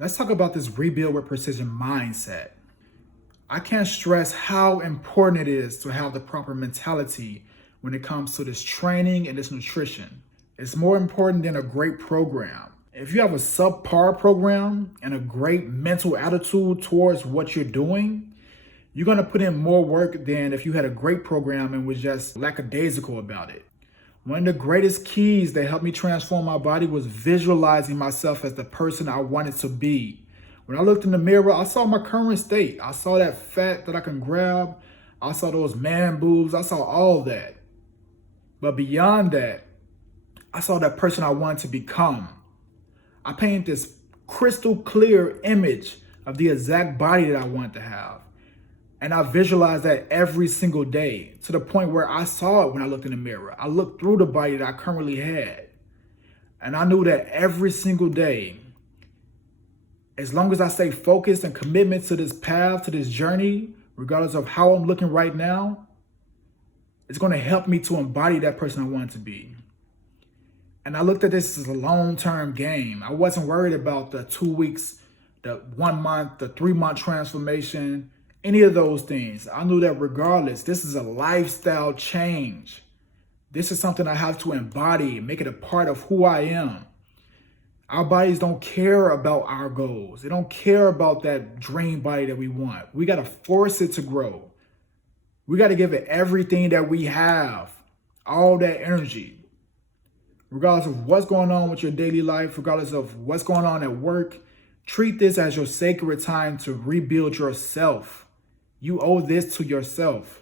Let's talk about this rebuild with precision mindset. I can't stress how important it is to have the proper mentality when it comes to this training and this nutrition. It's more important than a great program. If you have a subpar program and a great mental attitude towards what you're doing, you're going to put in more work than if you had a great program and was just lackadaisical about it. One of the greatest keys that helped me transform my body was visualizing myself as the person I wanted to be. When I looked in the mirror, I saw my current state. I saw that fat that I can grab. I saw those man boobs. I saw all that. But beyond that, I saw that person I wanted to become. I painted this crystal clear image of the exact body that I wanted to have. And I visualized that every single day to the point where I saw it when I looked in the mirror. I looked through the body that I currently had. And I knew that every single day, as long as I stay focused and commitment to this path, to this journey, regardless of how I'm looking right now, it's going to help me to embody that person I wanted to be. And I looked at this as a long-term game. I wasn't worried about the 2 weeks, the 1 month, the 3-month transformation, any of those things. I knew that regardless, this is a lifestyle change. This is something I have to embody, make it a part of who I am. Our bodies don't care about our goals. They don't care about that dream body that we want. We got to force it to grow. We got to give it everything that we have, all that energy. Regardless of what's going on with your daily life, regardless of what's going on at work, treat this as your sacred time to rebuild yourself. You owe this to yourself.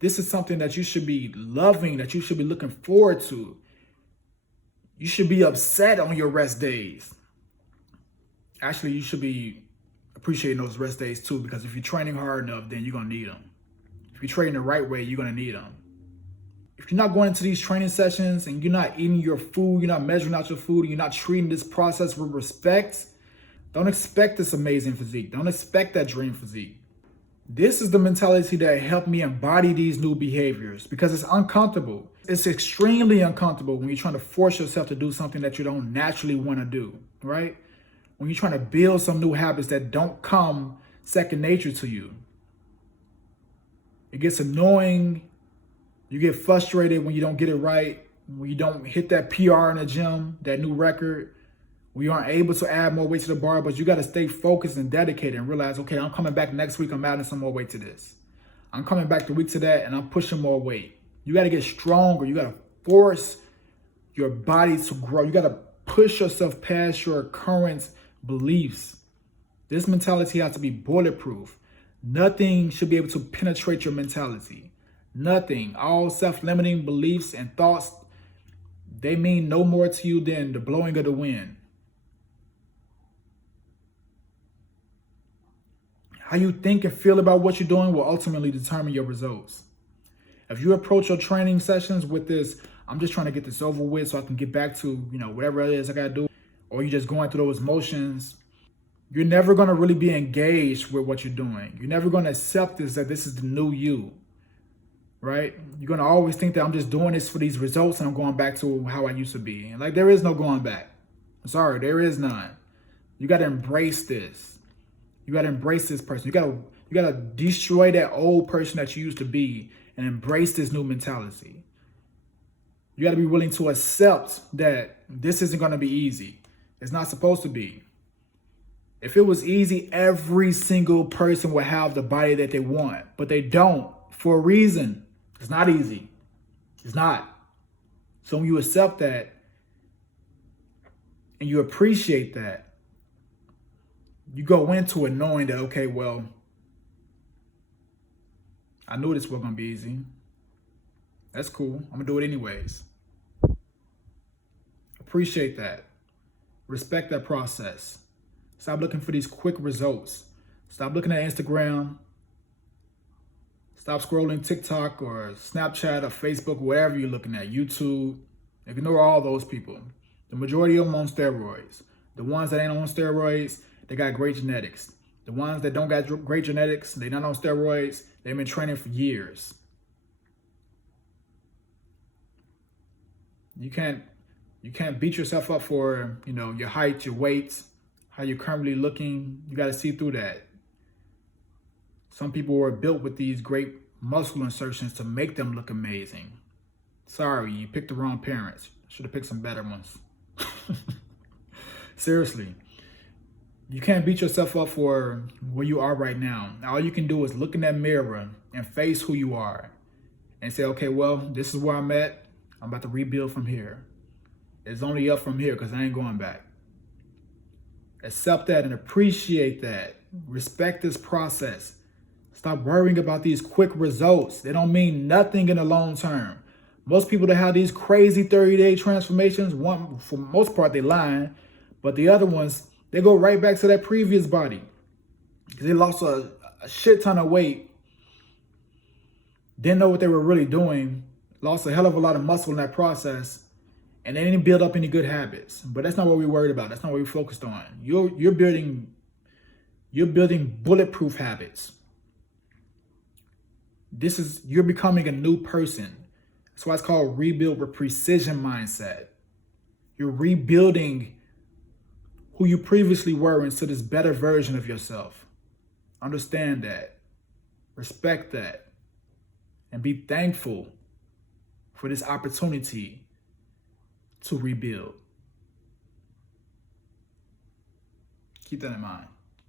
This is something that you should be loving, that you should be looking forward to. You should be upset on your rest days. Actually, you should be appreciating those rest days too, because if you're training hard enough, then you're going to need them. If you're training the right way, you're going to need them. If you're not going into these training sessions and you're not eating your food, you're not measuring out your food, and you're not treating this process with respect, don't expect this amazing physique. Don't expect that dream physique. This is the mentality that helped me embody these new behaviors because it's uncomfortable. It's extremely uncomfortable when you're trying to force yourself to do something that you don't naturally want to do, right? When you're trying to build some new habits that don't come second nature to you. It gets annoying. You get frustrated when you don't get it right, when you don't hit that PR in the gym, that new record. We aren't able to add more weight to the bar, but you got to stay focused and dedicated and realize, okay, I'm coming back next week. I'm adding some more weight to this. I'm coming back the week to that and I'm pushing more weight. You got to get stronger. You got to force your body to grow. You got to push yourself past your current beliefs. This mentality has to be bulletproof. Nothing should be able to penetrate your mentality. Nothing. All self-limiting beliefs and thoughts, they mean no more to you than the blowing of the wind. How you think and feel about what you're doing will ultimately determine your results. If you approach your training sessions with this, I'm just trying to get this over with so I can get back to, whatever it is I got to do, or you're just going through those motions, you're never going to really be engaged with what you're doing. You're never going to accept that this is the new you, right? You're going to always think that I'm just doing this for these results and I'm going back to how I used to be. And there is no going back. I'm sorry, there is none. You got to embrace this. You got to embrace this person. You got to destroy that old person that you used to be and embrace this new mentality. You got to be willing to accept that this isn't going to be easy. It's not supposed to be. If it was easy, every single person would have the body that they want, but they don't for a reason. It's not easy. It's not. So when you accept that and you appreciate that, you go into it knowing that, okay, well, I knew this wasn't going to be easy. That's cool. I'm going to do it anyways. Appreciate that. Respect that process. Stop looking for these quick results. Stop looking at Instagram. Stop scrolling TikTok or Snapchat or Facebook, wherever you're looking at, YouTube. Ignore all those people. The majority of them on steroids. The ones that ain't on steroids, they got great genetics. The ones that don't got great genetics, they're not on steroids, they've been training for years. You can't beat yourself up for, your height, your weight, how you're currently looking, you got to see through that. Some people were built with these great muscle insertions to make them look amazing. Sorry, you picked the wrong parents. Should have picked some better ones. Seriously. You can't beat yourself up for where you are right now. All you can do is look in that mirror and face who you are and say, okay, well, this is where I'm at. I'm about to rebuild from here. It's only up from here because I ain't going back. Accept that and appreciate that. Respect this process. Stop worrying about these quick results. They don't mean nothing in the long term. Most people that have these crazy 30-day transformations, one, for the most part, they lying. But the other ones, they go right back to that previous body. Because they lost a shit ton of weight. Didn't know what they were really doing. Lost a hell of a lot of muscle in that process. And they didn't build up any good habits. But that's not what we're worried about. That's not what we're focused on. You're building bulletproof habits. You're becoming a new person. That's why it's called rebuild with precision mindset. You're rebuilding who you previously were into this better version of yourself. Understand that. Respect that. And be thankful for this opportunity to rebuild. Keep that in mind.